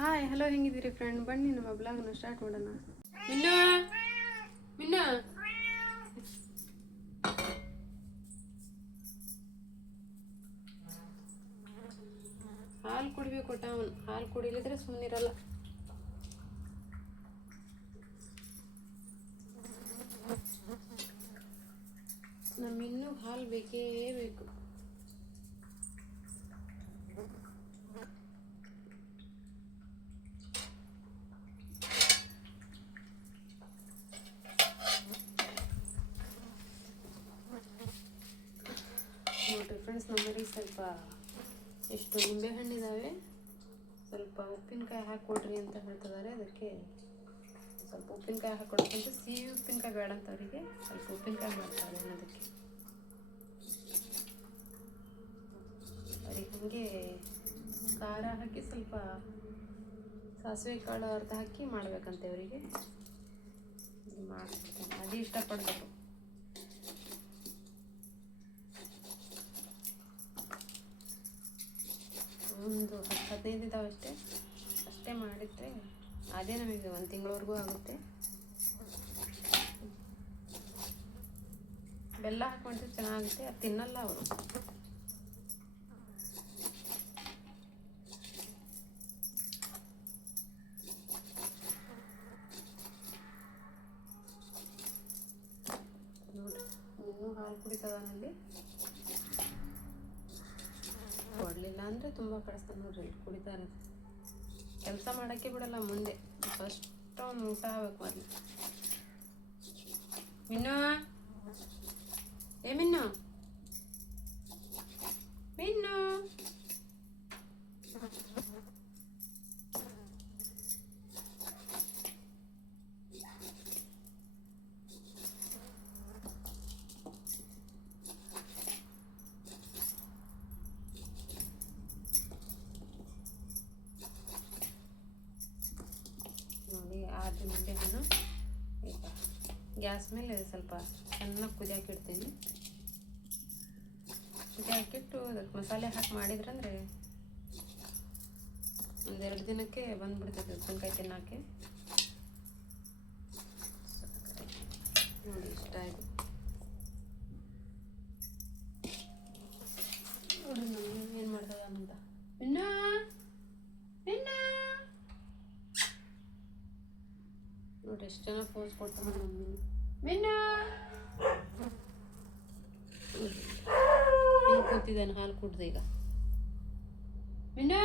Hi hello ಹೆಂಗಿದ್ದೀರಿ friend? ಬನ್ನಿ ನಮ್ಮ ಬ್ಲಾಗ್ನ start ಮಾಡೋಣ. ಮಿನ್ನು ಮಿನ್ನು ಹಾಲು ಕುಡಿಬೇಕು. ಅವನು ಹಾಲು ಕುಡಿಲಿದ್ರೆ ಸುಮ್ಮನಿರಲ್ಲ. ನಮ್ಮ ಇನ್ನೂ ಹಾಲು ಬೇಕೇ ಬೇಕು. ನೋಡಿರಿ ಫ್ರೆಂಡ್ಸ್, ನಮ್ಮಲ್ಲಿ ಸ್ವಲ್ಪ ಎಷ್ಟು ನಿಂಬೆಹಣ್ಣಿದ್ದಾವೆ, ಸ್ವಲ್ಪ ಉಪ್ಪಿನಕಾಯಿ ಹಾಕ್ಕೊಡ್ರಿ ಅಂತ ಹೇಳ್ತಿದ್ದಾರೆ. ಅದಕ್ಕೆ ಸ್ವಲ್ಪ ಉಪ್ಪಿನಕಾಯಿ ಹಾಕ್ಕೊಡೋಕ್ಕಂತ ಸಿಹಿ ಉಪ್ಪಿನಕಾಯಿ ಬೇಡ ಅಂತ ಅವರಿಗೆ ಸ್ವಲ್ಪ ಉಪ್ಪಿನಕಾಯಿ ಮಾಡ್ತಾರೆ ಅನ್ನೋದಕ್ಕೆ. ಅವ್ರಿಗೆ ಹಾಗೆ ಖಾರ ಹಾಕಿ ಸ್ವಲ್ಪ ಸಾಸಿವೆ ಕಾಳು ಅರ್ಧ ಹಾಕಿ ಮಾಡ್ಬೇಕಂತೆ ಅವರಿಗೆ. ಮಾಡ್ತೀನಿ, ಅದೇ ಇಷ್ಟಪಡಬೇಕು. ಒಂದು 10-15 ಇದ್ದಾವೆ ಅಷ್ಟೇ ಮಾಡಿದರೆ ಅದೇ ನಮಗೆ 1 ತಿಂಗಳವರೆಗೂ ಆಗುತ್ತೆ. ಬೆಲ್ಲ ಹಾಕ್ಕೊಂಡ್ರೆ ಚೆನ್ನಾಗುತ್ತೆ. ಅದು ತಿನ್ನಲ್ಲ ಅವರು. ನೋಡ್ರಿ, ಇನ್ನೂ ಹಾಲು ಕುಡಿತದಾನಲ್ಲಿ. ಕೊಡಲಿಲ್ಲ ಅಂದರೆ ತುಂಬ ಕಳಿಸ್ತಾನೆ ನೋಡ್ರಿ. ಕುಡಿತಾರೆ, ಕೆಲಸ ಮಾಡೋಕ್ಕೆ ಬಿಡಲ್ಲ ಮುಂದೆ. ಫಸ್ಟ್ ಅವ್ನು ಊಟ ಆಗಬೇಕು ಮೊದಲು. ಮಿನ್ನು ಮಿನ್ನು ಮಿನ್ನು ನೋಡಿ, ಆದ ನಿಂಬೆಹಣ್ಣು ಈಗ ಗ್ಯಾಸ್ ಮೇಲೆ ಸ್ವಲ್ಪ ಚೆನ್ನಾಗಿ ಕುದಿಯಾಕಿಡ್ತೀನಿ. ಕುದಿಯಾಕಿಟ್ಟು ಅದಕ್ಕೆ ಮಸಾಲೆ ಹಾಕಿ ಮಾಡಿದ್ರಂದರೆ 1-2 ದಿನಕ್ಕೆ ಬಂದುಬಿಡ್ತದೆ ಉಪ್ಪಿನಕಾಯಿ ತಿನ್ನೋಕ್ಕೆ. ನೋಡಿ, ಇಷ್ಟ ಆಯಿತು. ನೋಡಿ ನಾನು ಏನು ಮಾಡ್ತದಂತ. ಇನ್ನು ಇನ್ನು ನೋಡ್ರಿ, ಎಷ್ಟು ಜನ ಪೋಸ್ ಕೊಡ್ತಾನೆ ನಮ್ಮ ಮಿನ್ನು. ಹಿಂಗೆ ಕೂತಿದ್ದಾನೆ, ಹಾಲು ಕುಡ್ದು ಈಗ. ಮಿನ್ನು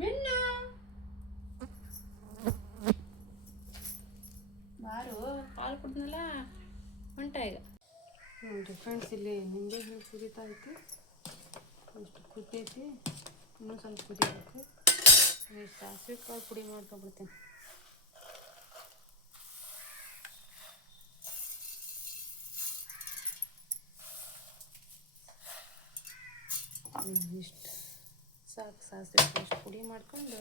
ಮಿನ್ನು ಬಾರು, ಹಾಲು ಕುಡ್ದನಲ್ಲ, ಹೊಂಟ ಈಗ. ನೋಡಿರಿ ಫ್ರೆಂಡ್ಸ್, ಇಲ್ಲಿ ನಿಂಬೆಹಣ್ಣು ಕುದೀತಾ ಐತಿ. ಅಷ್ಟು ಕುದೈತಿ, ಇನ್ನೂ ಸ್ವಲ್ಪ ಕುದಿಬೇಕು. ಸಾಸಿವೆ ಕಾಳು ಪುಡಿ ಮಾಡ್ಕೊಬಿಡ್ತೀನಿ. ಇಷ್ಟು ಸಾಕು. ಸಾಸಿವೆ ಅಷ್ಟು ಪುಡಿ ಮಾಡ್ಕೊಂಡು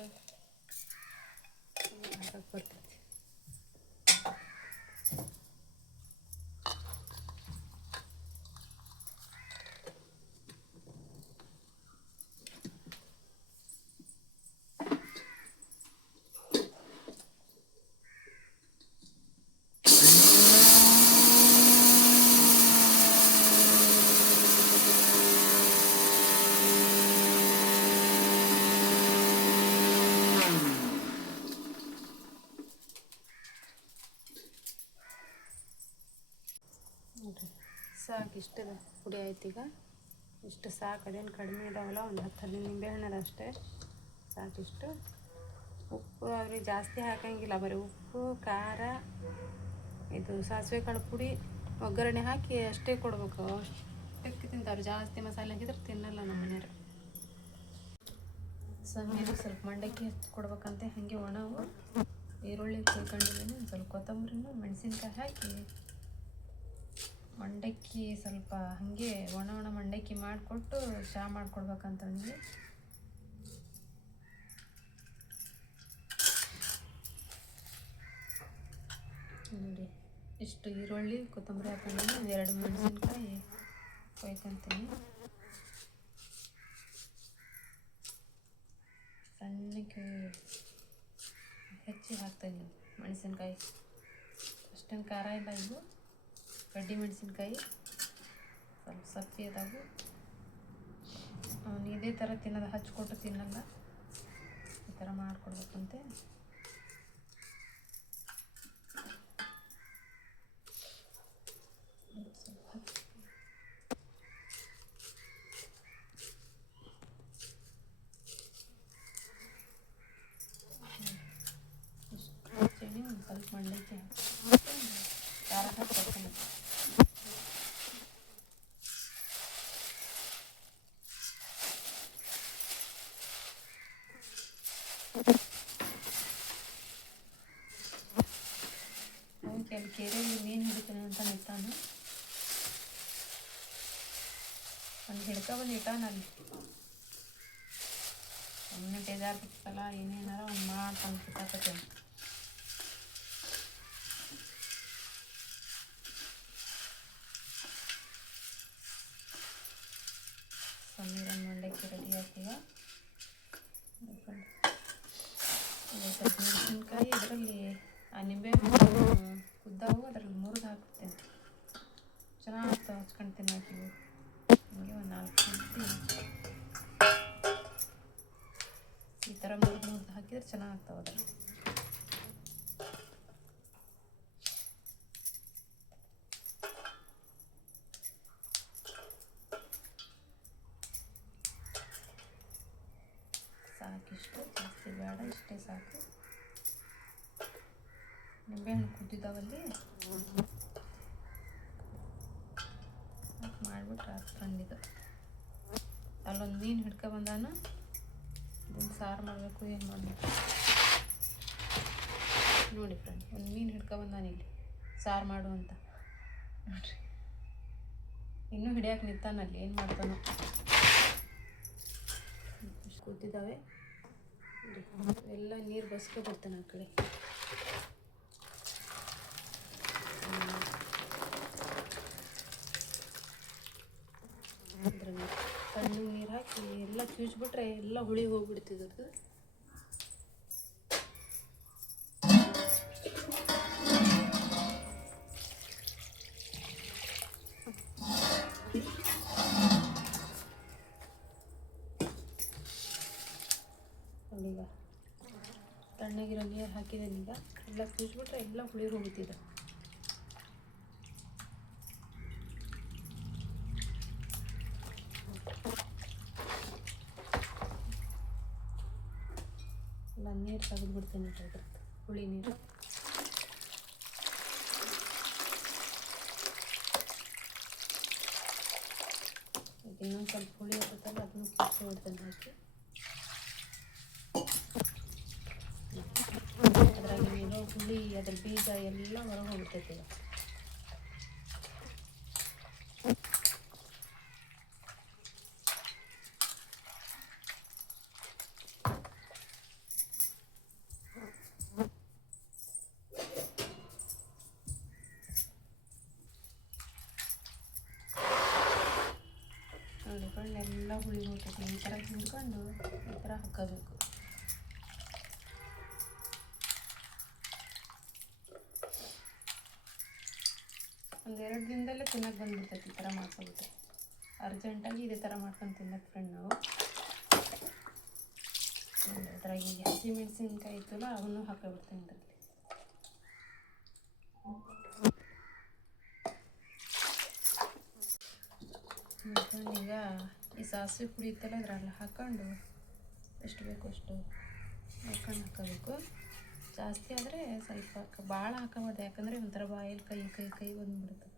ಹಾಕಕ್ಕೆ ಬರ್ತೈತಿ. ನೋಡಿರಿ, ಸಾಕು. ಇಷ್ಟದ ಪುಡಿ ಆಯ್ತು ಈಗ. ಇಷ್ಟು ಸಾಕು. ಅದೇನು ಕಡಿಮೆ ಇದಾವಲ್ಲ, ಒಂದು 10-15 ನಿಂಬೆಹಣ್ಣದ ಅಷ್ಟೇ ಸಾಕಿಷ್ಟು. ಉಪ್ಪು ಅವ್ರಿಗೆ ಜಾಸ್ತಿ ಹಾಕೋಂಗಿಲ್ಲ, ಬರೀ ಉಪ್ಪು, ಖಾರ, ಇದು ಸಾಸಿವೆ ಕಾಳು ಪುಡಿ, ಒಗ್ಗರಣೆ ಹಾಕಿ ಅಷ್ಟೇ ಕೊಡ್ಬೇಕು. ಅಷ್ಟಕ್ಕೆ ತಿಂತಾರೆ. ಜಾಸ್ತಿ ಮಸಾಲೆ ಹಾಕಿದ್ರೆ ತಿನ್ನಲ್ಲ ನಮ್ಮ ಮನೆಯವರು. ಸಮಯ ಸ್ವಲ್ಪ ಮಂಡಕ್ಕಿ ಕೊಡ್ಬೇಕಂತೆ. ಹಾಗೆ ಒಣವು ಈರುಳ್ಳಿ ಕುಯ್ಕೊಂಡಿದ್ದೀನಿ, ಸ್ವಲ್ಪ ಕೊತ್ತಂಬರಿನೂ ಮೆಣಸಿನ್ಕಾಯಿ ಹಾಕಿ ಮಂಡಕ್ಕಿ ಸ್ವಲ್ಪ ಹಾಗೆ ಒಣ ಮಂಡಕ್ಕಿ ಮಾಡಿಕೊಟ್ಟು ಚಹಾ ಮಾಡಿಕೊಡ್ಬೇಕಂತ ಅವನಿಗೆ. ನೋಡಿ, ಇಷ್ಟು ಈರುಳ್ಳಿ ಕೊತ್ತಂಬರಿ ಹಾಕೊಂಡಿದ್ದೀನಿ, 2 ಮೆಣಸಿನ್ಕಾಯಿ ಕೊಯ್ಕೊಂತೀನಿ. ಒಂದಿಷ್ಟು ಹೆಚ್ಚಿ ಹಾಕ್ತಾಯಿದ್ದೀನಿ ಮೆಣಸಿನ್ಕಾಯಿ. ಅಷ್ಟೊಂದು ಖಾರ ಇಲ್ಲ ಇದು. ಕಡ್ಡಿ ಮೆಣಸಿನ್ಕಾಯಿ ಸ್ವಲ್ಪ ಸಪ್ಪೆ ಅದಾವು. ಅವನು ಇದೇ ಥರ ತಿನ್ನೋದು, ಹಚ್ಕೊಟ್ಟು ತಿನ್ನಲ್ಲ, ಈ ಥರ ಮಾಡಿಕೊಡ್ಬೇಕಂತೆ. ಚಳಿ ಒಂದು ಸ್ವಲ್ಪ ಮಂಡಕ್ಕಿ ಖಾರ ಹಾಕ್ಕೊಡ್ತೀನಿ. ಅಲ್ಲಿ ಕೆರೆಯಲ್ಲಿ ಮೀನು ಹಿಡಿತಾನೆ ಅಂತ ನಿಂತಾನು. ಒಂದು ಹಿಡ್ಕೊಬಂದು ಇಟ್ಟಾನ ಅಲ್ಲಿ. ಸುಮ್ಮನೆ ಬೇಜಾರು ಬಿಡ್ತಲ್ಲ, ಏನೇನಾರ ಒಂದು ಮಾಡ್ಕೊಂಡು ಬಿಟ್ಟಾಕತ್ತೇನೆ. ಸಮೀರನ್ ಮಂಡಕ್ಕಿ ರೆಡಿ ಆಗ್ತೀಗ. ಸ್ವಲ್ಪ ಮೆಣಸಿನ್ಕಾಯಿ ಇದರಲ್ಲಿ ಆ ನಿಂಬೆ ಕುದ್ದಾವು ಅದರಲ್ಲಿ ಮುರಿದು ಹಾಕ್ಬಿಡ್ತೇನೆ. ಚೆನ್ನಾಗಿ ಹಚ್ಕೊಂಡು ತಿನ್ನಾಕಿವು. ಹೀಗೆ ಒಂದು 4 ಸತಿ ಈ ಥರ ಮುರಿದು ಹಾಕಿದ್ರೆ ಚೆನ್ನಾಗ್ತಾವೆ ಅದರಲ್ಲಿ. ಸಾಕಿಷ್ಟು, ಜಾಸ್ತಿ ಬೇಡ, ಇಷ್ಟೇ ಸಾಕು. ನಿಂಬೆಹಣ್ಣು ಕುದ್ದಿದ್ದಾವಲ್ಲಿ ಮಾಡಿಬಿಟ್ರೆ ಫ್ರೆಂಡ್. ಅಲ್ಲೊಂದು ಮೀನು ಹಿಡ್ಕೊಬಂದಾನ, ಇದನ್ನು ಸಾರು ಮಾಡಬೇಕು. ಏನು ಮಾಡಬೇಕು ನೋಡಿ ಫ್ರೆಂಡ್, ಒಂದು ಮೀನು ಹಿಡ್ಕೊಬಂದಾನ ಇಲ್ಲಿ ಸಾರು ಮಾಡು ಅಂತ. ನೋಡಿರಿ, ಇನ್ನೂ ಹಿಡಿಯೋಕೆ ನಿಂತಾನಲ್ಲಿ. ಏನು ಮಾಡ್ತಾನೋ. ಕೂತಿದ್ದಾವೆ ಎಲ್ಲ, ನೀರು ಬಸ್ಕೊಬಿಡ್ತಾನೆ ಆ ಕಡೆ. ಅದ್ರಲ್ಲಿ ತಣ್ಣಗೆ ನೀರು ಹಾಕಿ ಎಲ್ಲ ಕ್ಯೂಚ್ಬಿಟ್ರೆ ಎಲ್ಲ ಹುಳಿ ಹೋಗ್ಬಿಡ್ತಿದ್ದು. ಈಗ ತಣ್ಣಗಿರೋ ನೀರು ಹಾಕಿದ್ದೇನೆ. ಈಗ ಎಲ್ಲ ಕ್ಯೂಚ್ಬಿಟ್ರೆ ಎಲ್ಲ ಹುಳಿ ಹೋಗುತ್ತಿದೆ. ಎಲ್ಲ ನೀರು ತೆಗೆದುಬಿಡ್ತೇನೆ ಅದ್ರದ್ದು ಹುಳಿ ನೀರು. ಇನ್ನೊಂದು ಸ್ವಲ್ಪ ಹುಳಿ ಇರುತ್ತಲ್ಲ, ಅದನ್ನು ಕುದಿಸ್ಬಿಡ್ತೇನೆ ಹಾಕಿ. ಅದ್ರಾಗಿ ಇರೋ ಹುಳಿ, ಅದ್ರ ಬೀಜ ಎಲ್ಲ ಹೊರಗೆ ಹೋಗ್ಬಿಡ್ತೈತೆ. ನೋಡಿಕೊಂಡು ಎಲ್ಲ ಹುಳಿ ಹೋಗ್ತೈತಿ. ಈ ಥರ ಹಿಂಡ್ಕೊಂಡು ಈ ಥರ ಹಾಕೋಬೇಕು. ಒಂದು 2 ದಿನದಲ್ಲೇ ತಿನ್ನಕ್ಕೆ ಬಂದ್ಬಿಡ್ತೈತಿ ಈ ಥರ ಮಾಡ್ಕೊಬಿಟ್ರೆ. ಅರ್ಜೆಂಟಾಗಿ ಇದೇ ಥರ ಮಾಡ್ಕೊಂಡು ತಿನ್ನಕ್ಕೆ ಫ್ರೆಂಡ್ ನಾವು. ಅದ್ರಾಗಿ ಹಸಿ ಮೆಣಸಿನ್ಕಾಯಿ ಇತ್ತಲ್ಲ, ಅವನ್ನೂ ಹಾಕೋಬಿಡ್ತೇನೆ ಇದರಲ್ಲಿ. ಈಗ ಈ ಸಾಸಿವೆ ಪುಡಿ ಇತ್ತಲ್ಲ, ಅದರಲ್ಲಿ ಹಾಕ್ಕೊಂಡು ಎಷ್ಟು ಬೇಕು ಅಷ್ಟು ಹಾಕೋಬೇಕು. ಜಾಸ್ತಿ ಆದರೆ ಸ್ವಲ್ಪ ಭಾಳ ಹಾಕೋಬೋದು, ಯಾಕಂದರೆ ಒಂಥರ ಬಾಯಲ್ಲಿ ಕೈ ಬಂದುಬಿಡುತ್ತೆ.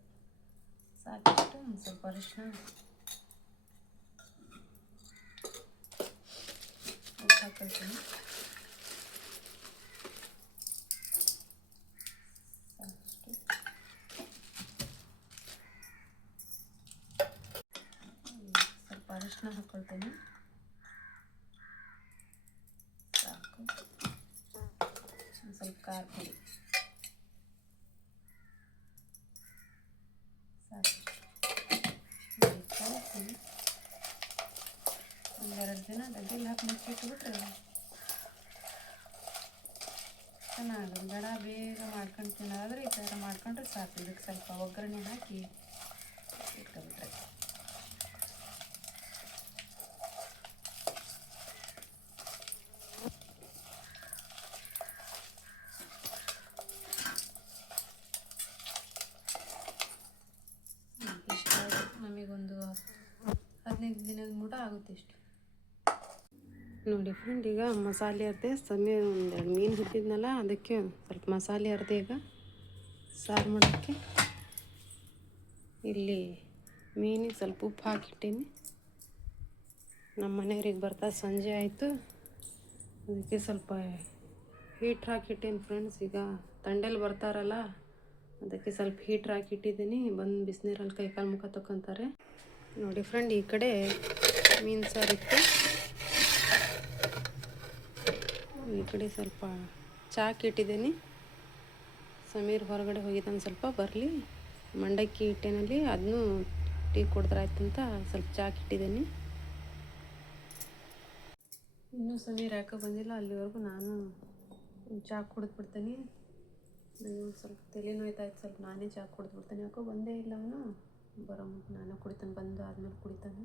ಸಾಕಿಷ್ಟು ಒಂದು ಸ್ವಲ್ಪ ಅರಿಶಿನ ಹಾಕೊಳ್ತೀನಿ. ಸಾಕಷ್ಟು ಸ್ವಲ್ಪ ಅರಿಶಿನ ಹಾಕ್ಕೊಳ್ತೇನೆ. ಸಾಕು. ಒಂದು ಸ್ವಲ್ಪ ಖಾರ ಪುಡಿ ಸಾಕಿಷ್ಟು. ಒಂದೆರಡು ದಿನ ಡಬ್ಬಿಲಿ ಹಾಕಿ ಮುಚ್ಚಿಟ್ಬಿಟ್ರೆ ಚೆನ್ನಾಗೋದು. ಬೇಡ ಬೇಗ ಮಾಡ್ಕೊಂಡು ತಿನ್ನೋದಾದ್ರೆ ಈ ಥರ ಮಾಡ್ಕೊಂಡ್ರೆ ಸಾಕು. ಇದಕ್ಕೆ ಸ್ವಲ್ಪ ಒಗ್ಗರಣೆ ಹಾಕಿ ಇಟ್ಕೊಬಿಟ್ರೆ. ಇಷ್ಟ ನಮಗೊಂದು 15 ದಿನದ ಮೂಟ ಆಗುತ್ತೆ ಇಷ್ಟು. ನೋಡಿ ಫ್ರೆಂಡ್, ಈಗ ಮಸಾಲೆ ಅರ್ದೆ ಸಮಯ ಒಂದೆರಡು ಮೀನು ಹುಟ್ಟಿದ್ನಲ್ಲ, ಅದಕ್ಕೆ ಸ್ವಲ್ಪ ಮಸಾಲೆ ಅರ್ದೆ ಈಗ ಸಾರು ಮಾಡೋಕ್ಕೆ. ಇಲ್ಲಿ ಮೀನಿಗೆ ಸ್ವಲ್ಪ ಉಪ್ಪು ಹಾಕಿಟ್ಟೀನಿ. ನಮ್ಮ ಮನೆಯವ್ರಿಗೆ ಬರ್ತಾ ಸಂಜೆ ಆಯಿತು, ಅದಕ್ಕೆ ಸ್ವಲ್ಪ ಹೀಟ್ರ್ ಹಾಕಿಟ್ಟೀನಿ ಫ್ರೆಂಡ್ಸ್. ಈಗ ತಂಡೇಲಿ ಬರ್ತಾರಲ್ಲ, ಅದಕ್ಕೆ ಸ್ವಲ್ಪ ಹೀಟ್ರ್ ಹಾಕಿಟ್ಟಿದ್ದೀನಿ. ಬಂದು ಬಿಸಿನೀರಲ್ಲಿ ಕೈಕಾಲು ಮುಖ ತಗೊತಾರೆ. ನೋಡಿ ಫ್ರೆಂಡ್, ಈ ಕಡೆ ಮೀನು ಸಾರಿತ್ತು, ಈ ಕಡೆ ಸ್ವಲ್ಪ ಚಾಕ್ ಇಟ್ಟಿದ್ದೀನಿ. ಸಮೀರ್ ಹೊರಗಡೆ ಹೋಗಿದ್ದಾನೆ, ಸ್ವಲ್ಪ ಬರಲಿ. ಮಂಡಕ್ಕಿ ಹಿಟ್ಟಿನಲ್ಲಿ ಅದನ್ನು ಟೀ ಕುಡಿದ್ರಾಯ್ತಂತ ಸ್ವಲ್ಪ ಚಾಕ್ ಇಟ್ಟಿದ್ದೀನಿ. ಇನ್ನೂ ಸಮೀರ್ ಯಾಕೆ ಬಂದಿಲ್ಲ, ಅಲ್ಲಿವರೆಗೂ ನಾನು ಚಾಕ್ ಕುಡಿದ್ಬಿಡ್ತೀನಿ. ನನಗೆ ಸ್ವಲ್ಪ ತಲೆ ನೋಯ್ತಾಯ್ತು, ಸ್ವಲ್ಪ ನಾನೇ ಚಾಕ್ ಕುಡಿದ್ಬಿಡ್ತೀನಿ. ಯಾಕೋ ಬಂದೇ ಇಲ್ಲ ಅವನು. ಬರೋ ಮುಂದೆ ನಾನು ಕುಡಿತಾನೆ, ಬಂದು ಆದಮೇಲೆ ಕುಡಿತಾನೆ.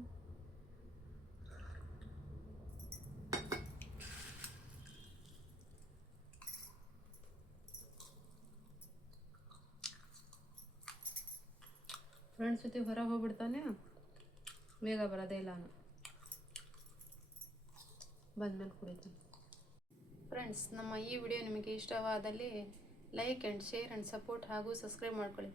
ಫ್ರೆಂಡ್ಸ್ ಜೊತೆ ಹೊರಗೆ ಹೋಗ್ಬಿಡ್ತಾನೆ, ಬೇಗ ಬರೋದೇ ಇಲ್ಲ ಅವನು. ಬಂದಮೇಲೆ ಕುಡಿತಾನೆ. ಫ್ರೆಂಡ್ಸ್, ನಮ್ಮ ಈ ವಿಡಿಯೋ ನಿಮಗೆ ಇಷ್ಟವಾದಲ್ಲಿ like and share and support ಹಾಗೂ ಸಬ್ಸ್ಕ್ರೈಬ್ ಮಾಡ್ಕೊಳ್ಳಿ.